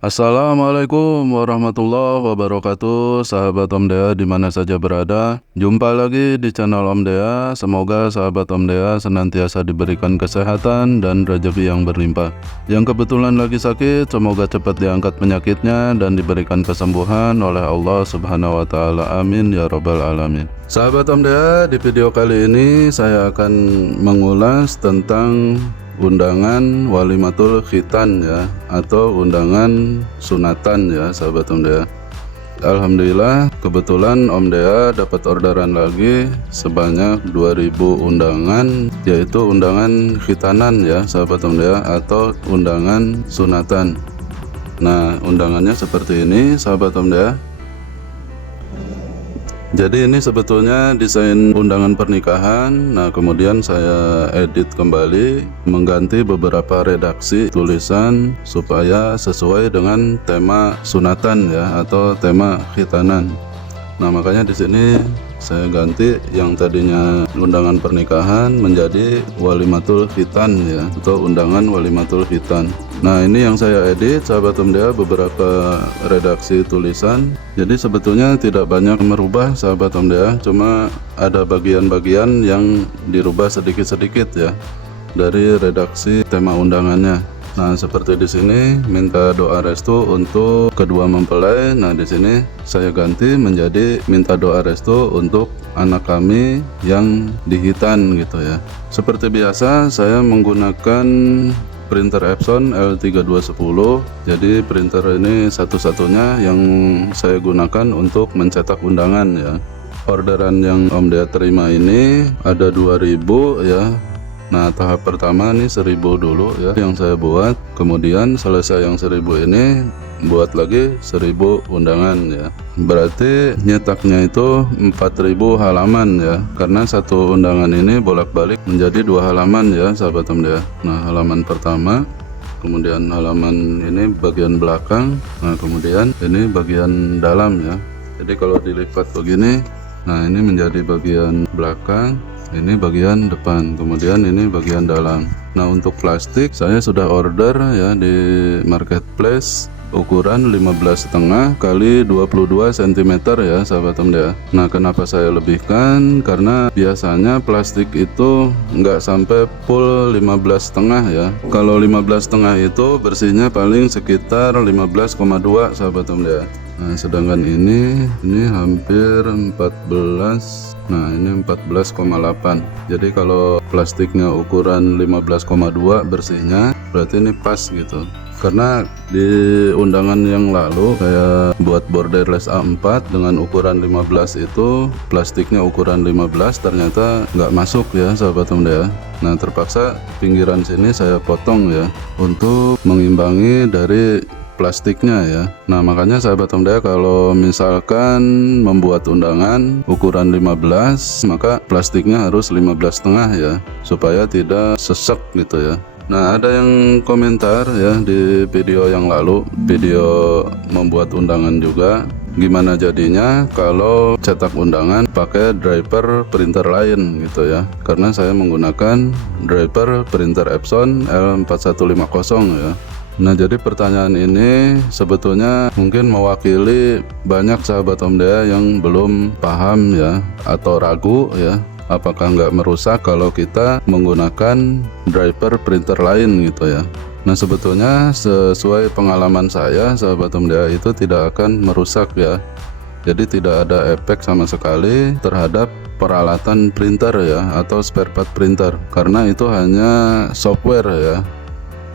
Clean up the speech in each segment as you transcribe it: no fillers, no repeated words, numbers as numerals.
Assalamualaikum warahmatullahi wabarakatuh, sahabat Om Dea di mana saja berada. Jumpa lagi di channel Om Dea. Semoga sahabat Om Dea senantiasa diberikan kesehatan dan rezeki yang berlimpah. Yang kebetulan lagi sakit, semoga cepat diangkat penyakitnya dan diberikan kesembuhan oleh Allah Subhanahu wa Ta'ala. Amin ya Rabbal Alamin. Sahabat Om Dea, di video kali ini saya akan mengulas tentang undangan walimatul khitan ya, atau undangan sunatan ya sahabat Om Dea. Alhamdulillah kebetulan Om Dea dapat orderan lagi sebanyak 2000 undangan, yaitu undangan khitanan ya sahabat Om Dea, atau undangan sunatan. Nah, undangannya seperti ini sahabat Om Dea. Jadi ini sebetulnya desain undangan pernikahan. Nah, kemudian saya edit kembali, mengganti beberapa redaksi tulisan supaya sesuai dengan tema sunatan ya, atau tema khitanan. Nah, makanya di sini saya ganti yang tadinya undangan pernikahan menjadi walimatul khitan ya, atau undangan walimatul khitan. Nah, ini yang saya edit sahabat Om Dea, beberapa redaksi tulisan. Jadi sebetulnya tidak banyak merubah sahabat Om Dea, cuma ada bagian-bagian yang dirubah sedikit-sedikit ya dari redaksi tema undangannya. Nah, seperti di sini minta doa restu untuk kedua mempelai. Nah, di sini saya ganti menjadi minta doa restu untuk anak kami yang dihitan gitu ya. Seperti biasa saya menggunakan printer Epson L3210. Jadi printer ini satu-satunya yang saya gunakan untuk mencetak undangan ya. Orderan yang Om Dea terima ini ada 2000 ya. Nah, tahap pertama nih 1000 dulu ya yang saya buat, kemudian selesai yang 1000 ini buat lagi 1000 undangan ya. Berarti nyetaknya itu 4000 halaman ya, karena satu undangan ini bolak-balik menjadi 2 halaman ya sahabat Om Dea. Nah, halaman pertama, kemudian halaman ini bagian belakang, nah kemudian ini bagian dalam ya. Jadi kalau dilipat begini, nah ini menjadi bagian belakang, ini bagian depan, kemudian ini bagian dalam. Nah, untuk plastik saya sudah order ya di marketplace ukuran 15,5 kali 22 cm ya sahabat Om Dea. Nah, kenapa saya lebihkan? Karena biasanya plastik itu nggak sampai full 15,5 ya. Kalau 15,5 itu bersihnya paling sekitar 15,2 sahabat Om Dea. Nah, sedangkan ini hampir 14. Nah, ini 14,8. Jadi kalau plastiknya ukuran 15,2 bersihnya, berarti ini pas gitu. Karena di undangan yang lalu saya buat borderless A4 dengan ukuran 15 itu, plastiknya ukuran 15 ternyata nggak masuk ya sahabat Om Dea. Nah, terpaksa pinggiran sini saya potong ya untuk mengimbangi dari plastiknya ya. Nah, makanya sahabat Om Dea kalau misalkan membuat undangan ukuran 15, maka plastiknya harus 15,5 ya, supaya tidak sesek gitu ya. Nah, ada yang komentar ya di video yang lalu, video membuat undangan juga, gimana jadinya kalau cetak undangan pakai driver printer lain gitu ya. Karena saya menggunakan driver printer Epson L4150 ya. Nah, jadi pertanyaan ini sebetulnya mungkin mewakili banyak sahabat Om Dea yang belum paham ya, atau ragu ya, apakah nggak merusak kalau kita menggunakan driver printer lain gitu ya. Nah, sebetulnya sesuai pengalaman saya sahabat Om Dea, itu tidak akan merusak ya. Jadi tidak ada efek sama sekali terhadap peralatan printer ya, atau spare part printer, karena itu hanya software ya.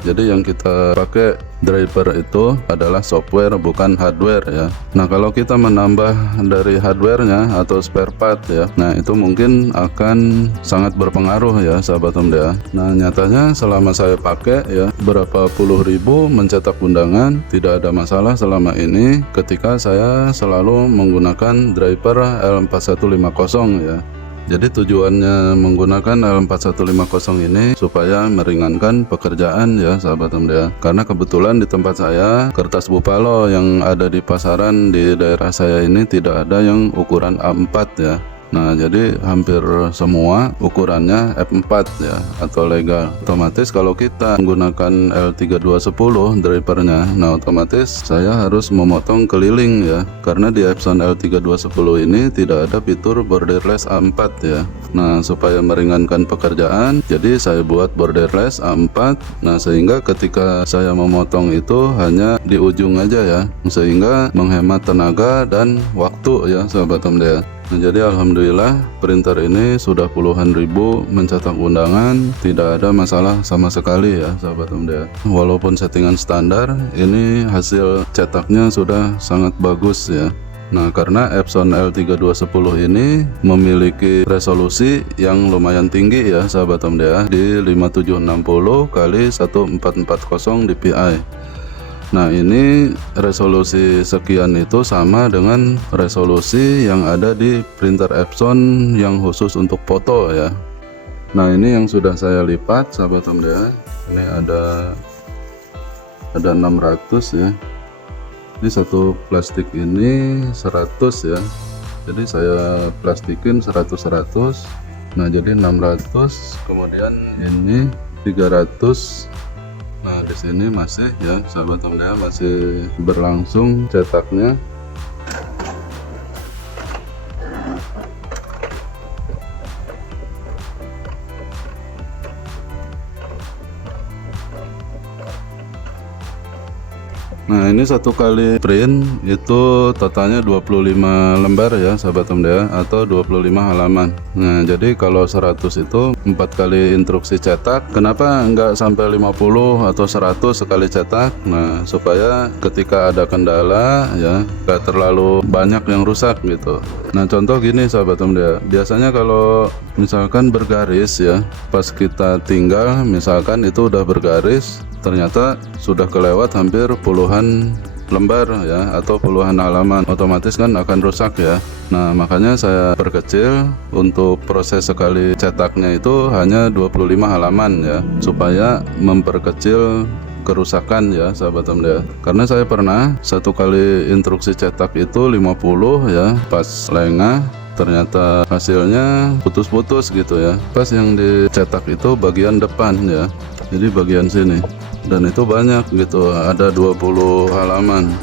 Jadi yang kita pakai driver itu adalah software, bukan hardware ya. Nah, kalau kita menambah dari hardwarenya atau spare part ya, nah itu mungkin akan sangat berpengaruh ya sahabat Om Dea. Nah, nyatanya selama saya pakai ya berapa puluh ribu mencetak undangan, tidak ada masalah selama ini ketika saya selalu menggunakan driver L4150 ya. Jadi tujuannya menggunakan L4150 ini supaya meringankan pekerjaan ya sahabat Om Dea. Karena kebetulan di tempat saya kertas Bupalo yang ada di pasaran di daerah saya ini tidak ada yang ukuran A4 ya. Nah, jadi hampir semua ukurannya f4 ya, atau legal. Otomatis kalau kita menggunakan L3210 drivernya, nah otomatis saya harus memotong keliling ya, karena di Epson L3210 ini tidak ada fitur borderless A4 ya. Nah, supaya meringankan pekerjaan, jadi saya buat borderless A4. Nah, sehingga ketika saya memotong itu hanya di ujung aja ya, sehingga menghemat tenaga dan waktu ya sahabat MDA. Nah, jadi alhamdulillah printer ini sudah puluhan ribu mencetak undangan, tidak ada masalah sama sekali ya sahabat MDA. Walaupun settingan standar, ini hasil cetaknya sudah sangat bagus ya. Nah, karena Epson L3210 ini memiliki resolusi yang lumayan tinggi ya sahabat MDA, di 5760 x 1440 dpi. Nah, ini resolusi sekian itu sama dengan resolusi yang ada di printer Epson yang khusus untuk foto ya. Nah, ini yang sudah saya lipat sahabat MDA. Ini ada 600 ya. Ini satu plastik ini 100 ya. Jadi saya plastikin 100. Nah, jadi 600, kemudian ini 300. Nah, di sini masih ya sahabat MDA, masih berlangsung cetaknya. Nah, ini satu kali print itu totalnya 25 lembar ya sahabat MDA, atau 25 halaman. Nah, jadi kalau 100 itu 4 kali instruksi cetak. Kenapa enggak sampai 50 atau 100 sekali cetak? Nah, supaya ketika ada kendala ya enggak terlalu banyak yang rusak gitu. Nah, contoh gini sahabat MDA, biasanya kalau misalkan bergaris ya, pas kita tinggal misalkan itu udah bergaris, ternyata sudah kelewat hampir puluhan lembar ya, atau puluhan halaman, otomatis kan akan rusak ya. Nah, makanya saya perkecil untuk proses sekali cetaknya itu hanya 25 halaman ya, supaya memperkecil kerusakan ya sahabat MDA. Karena saya pernah satu kali instruksi cetak itu 50 ya, pas lengah ternyata hasilnya putus-putus gitu ya. Pas yang dicetak itu bagian depan ya, jadi bagian sini, dan itu banyak gitu, ada 20 halaman.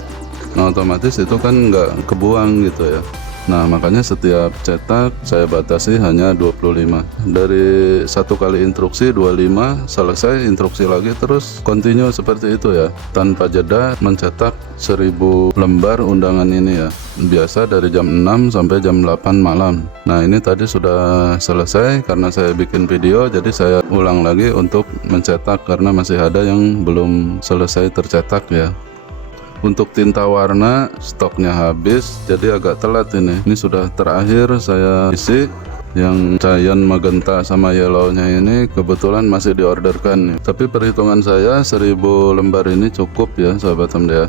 Nah, otomatis itu kan nggak kebuang gitu ya. Nah, makanya setiap cetak saya batasi hanya 25. Dari satu kali instruksi 25, selesai instruksi lagi, terus continue seperti itu ya, tanpa jeda mencetak 1000 lembar undangan ini ya. Biasa dari jam 6 sampai jam 8 malam. Nah, ini tadi sudah selesai karena saya bikin video, jadi saya ulang lagi untuk mencetak karena masih ada yang belum selesai tercetak ya. Untuk tinta warna stoknya habis, jadi agak telat ini. Ini sudah terakhir saya isi. Yang cyan magenta sama yellownya ini kebetulan masih diorderkan. Tapi perhitungan saya 1000 lembar ini cukup ya sahabat MDA.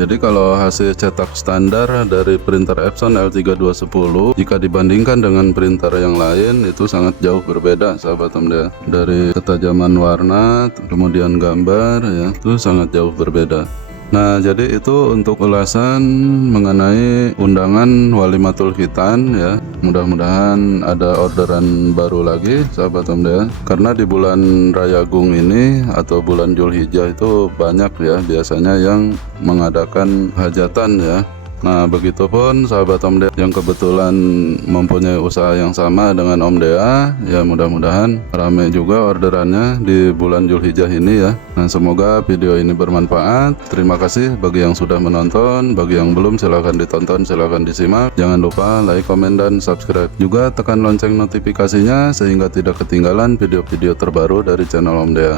Jadi kalau hasil cetak standar dari printer Epson L3210 jika dibandingkan dengan printer yang lain itu sangat jauh berbeda sahabat MDA. Dari ketajaman warna, kemudian gambar ya, itu sangat jauh berbeda. Nah, jadi itu untuk ulasan mengenai undangan Walimatul Khitan ya. Mudah-mudahan ada orderan baru lagi sahabat MDA. Karena di bulan Rayagung ini atau bulan Zulhijjah itu banyak ya biasanya yang mengadakan hajatan ya. Nah, begitupun sahabat Om Dea yang kebetulan mempunyai usaha yang sama dengan Om Dea, ya mudah-mudahan ramai juga orderannya di bulan Zulhijjah ini ya. Nah, semoga video ini bermanfaat. Terima kasih bagi yang sudah menonton, bagi yang belum silahkan ditonton, silahkan disimak. Jangan lupa like, komen, dan subscribe. Juga tekan lonceng notifikasinya sehingga tidak ketinggalan video-video terbaru dari channel Om Dea.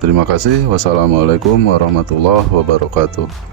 Terima kasih. Wassalamualaikum warahmatullahi wabarakatuh.